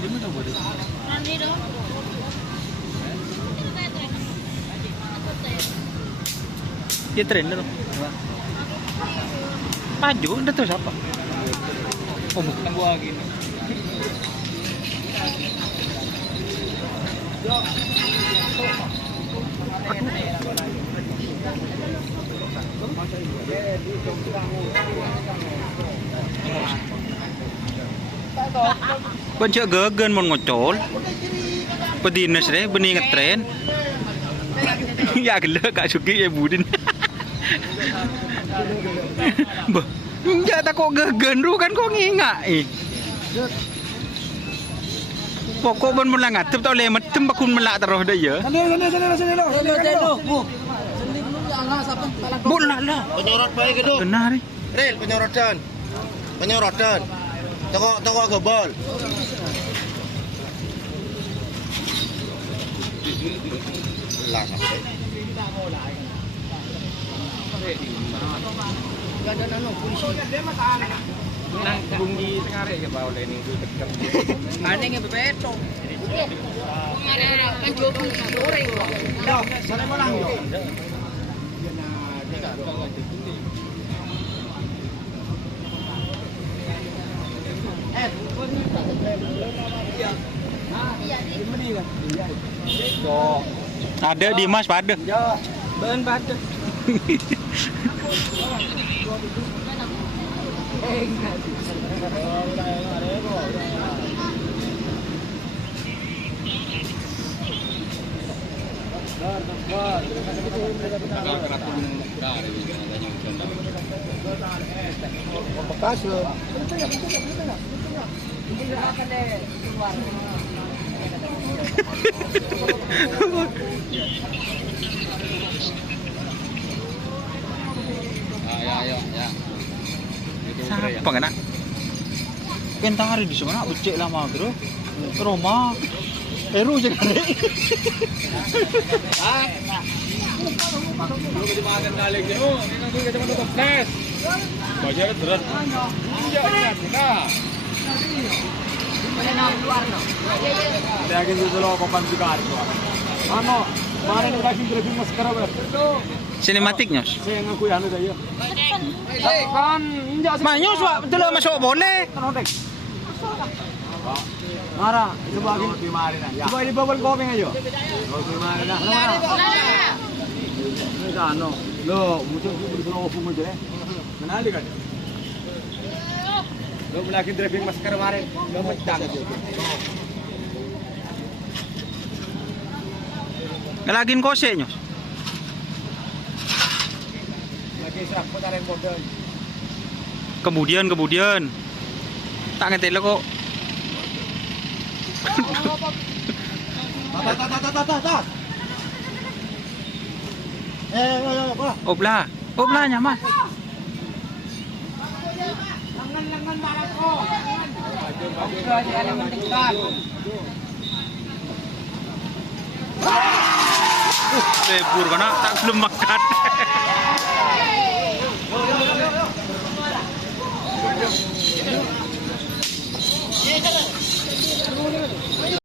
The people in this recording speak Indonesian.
di mana boleh? Dia trainer. Maju, udah tuh siapa? Oh, bukan gua gini. Baca gagan mau ngocol. Pedinas deh, benih ngetren. Ya gila Kak Suki ya Budin. Bah, enggak tak kok gagan ru kan kok ngingak pokok ban mun ngatep tau le metem bakun melak terus dah ya. Sini lo. Bola lah. Penyorot baik itu. Benar ni. Rel penyorotan. Penyorotan. Toko gebol. Lah sampai. Nang kebun di tengah rek ke bawah ini tu dekat. Ane nge bebeto. Mana kan jopo sore lo. Yo, sore malang yo. Ada Dimas pada. Ya, ben pada. Bekas lo. Ya. Siapa kena? Kentari di sana becek lama bro. Roma. Eru je kan. Belum dimakan kali gitu. Ini gue cuma tutup flash. Bajar berat. Iya. Lagi itu lo kapan juga itu. Ano, mana nih kasih driving masker apa? Sinematik nyos. Saya ngaku ya anu saya. Kan injak. Manyos wa betul masuk boleh. Mara, coba lagi mari nah. Coba di bawah kopeng aja. Oh, mari nah. Ini ano. Lo, muncul di bawah fumo je. Kenali kan? Lo lagi driving masker kemarin. Lo pecah aja. Ngelagin kose nyos. Lagi serap putaran model. Kemudian tak ngetel kok. Ta. Oblah nyaman. Lengan barat kok. Lengan. Lebur kana tak belum makan.